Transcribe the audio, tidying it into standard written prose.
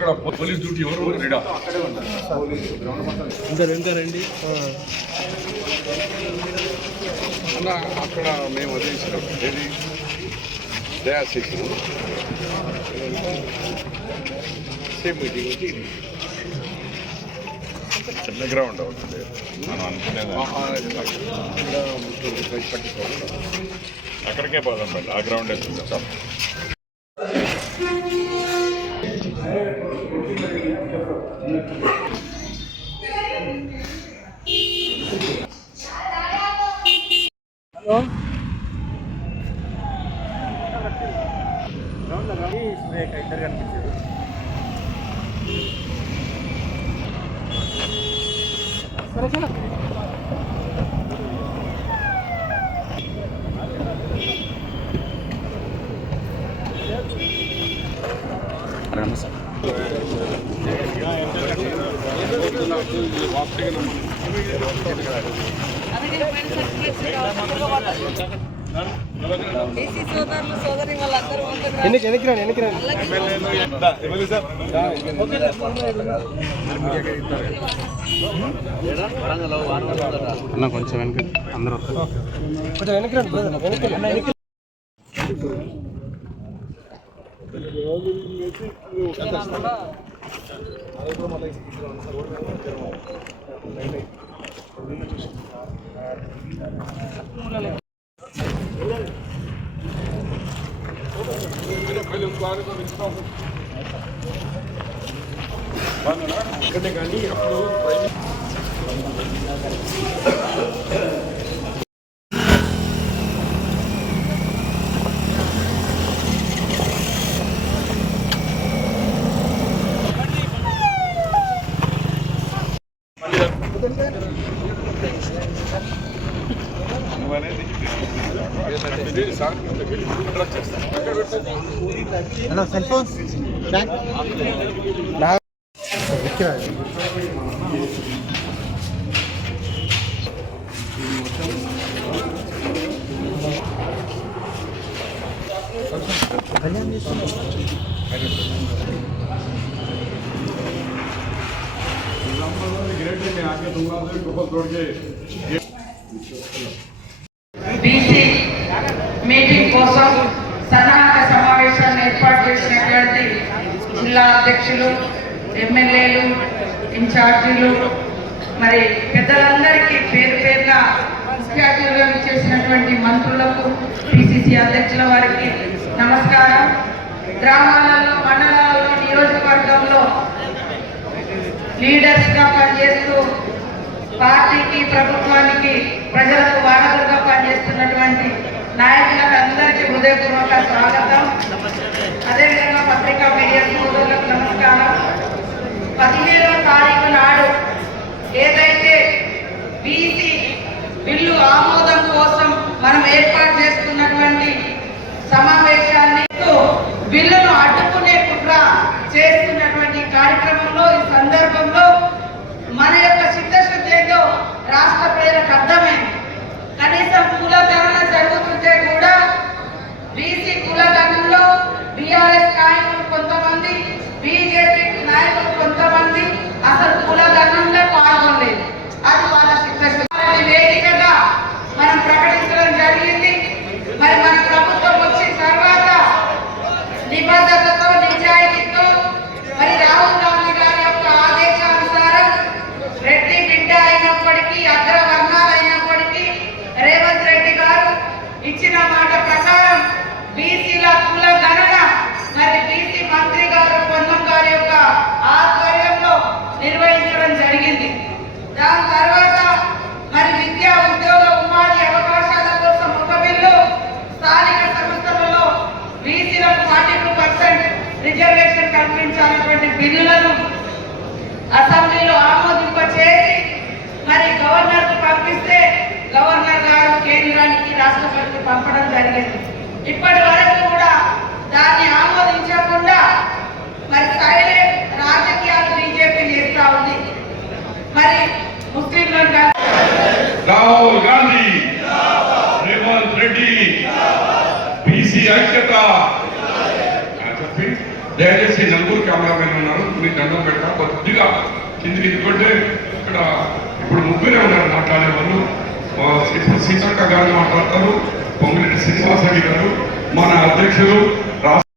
ఇక్కడ police duty ఎవరు ఇంకా రండి అన్న. అక్కడ మేము వదిలేసినాం ఏది దయా స్టేషన్ సేమ్ మీటింగ్ వచ్చి చిన్న గ్రౌండ్ అవుతుంది మనం అనుకునేది. అక్కడికే పోదాం మళ్ళీ ఆ గ్రౌండ్ వేస్తుంది సార్. ఇద్దరు కనిపించారు. సరే చలో కొంచెం వెనక అందరూ కొంచెం వెనక కానీ అప్పుడు hello cell phone BC meeting కోసం సన్నాహక సమావేశాన్ని ఏర్పాటు చేసినటువంటి జిల్లా అధ్యక్షులు, ఎమ్మెల్యేలు, ఇన్ఛార్జీలు, మరి పెద్దలందరికీ పేరు పేరున ముఖ్య అతిథులుగా చేసినటువంటి మంత్రులకు, పిసిసి అధ్యక్షుల వారికి నమస్కారం. గ్రామాలలో, మండలాలలో, నియోజకవర్గంలో లీడర్స్గా పనిచేస్తూ పార్టీకి, ప్రభుత్వానికి, ప్రజలకు వారధులుగా పనిచేస్తున్నటువంటి నాయకులకు అందరికీ హృదయపూర్వక స్వాగతం. అదేవిధంగా పత్రికా మీడియా సోదరులకు నమస్కారం. 17వ తారీఖు నాడు ఏదైతే బీసీ బిల్లు ఆమోదం కోసం మనం ఏర్పాటు చేస్తున్నటువంటి సమావేశాన్ని బిల్లును అడ్డుకునే కుట్ర చేస్తున్నటువంటి కార్యక్రమంలో, ఈ సందర్భంలో మన యొక్క చిత్తశుద్ధి ఏంటో రాష్ట్ర ప్రజలకు అర్థమైంది. కనీసం కులగణన జరుగుతుంటే కూడా బీసీ కులగణనలో బీఆర్ఎస్ నాయకులు కొంతమంది, బీజేపీ నాయకులు కొంతమంది అసలు కులగణనలో పాల్గొనలేదు. అది వాళ్ళ చిత్తశుద్ధి. వేదికగా మనం ప్రకటించడం జరిగింది. మరి మన ప్రభుత్వం వచ్చిన తర్వాత నిబద్ధతతో, నిజాయితీతో, మరి రాహుల్ గాంధీ గారి యొక్క ఆదేశానుసారం రెడ్డి బిడ్డ అయినప్పటికీ, అగ్రవర్ణాలు అయినప్పటికీ రేవంత్ రెడ్డి గారు ఇచ్చిన మాట ప్రకారం బీసీల కుల గణన మరి బీసీ మంత్రి గారు పొన్నం గారి యొక్క ఆధ్వర్యంలో నిర్వహించడం జరిగింది. దాని తర్వాత మరి విద్యా, ఉద్యోగ, ఉపాధి అవకాశాల కోసం ఒక బిల్లు, స్థానిక సంస్థలలో బీసీలకు 42% రిజర్వేషన్ కల్పించాలన్నటువంటి బిల్లులను అసెంబ్లీలో ఆమోదింపచేసి మరి గవర్నర్కు పంపిస్తే గవర్నర్ గారు కేంద్రానికి, రాష్ట్రపతికి పంపడం జరిగింది. ఇప్పటి వరకు కూడా దాన్ని ఆమోదించకుండా మరి సైలెంట్ రాజకీయాలు బీజేపీ చేస్తా ఉంది. మరి ముస్లింలను రాహుల్ గాంధీ, రేవంత్ రెడ్డి, బీసీ ఐక్యత చెప్పి దయచేసి నలుగురు కెమెరామెన్ ఉన్నారు, మీకు దండం పెడతా. కొద్దిగా కిందికి ఎందుకంటే ఇక్కడ ఇప్పుడు ముగ్గురే ఉన్నారు మాట్లాడే వాళ్ళు. ఇప్పుడు సీతక్క గారు మాట్లాడతారు, పొంగిరెడ్డి శ్రీనివాసరెడ్డి గారు, మన అధ్యక్షులు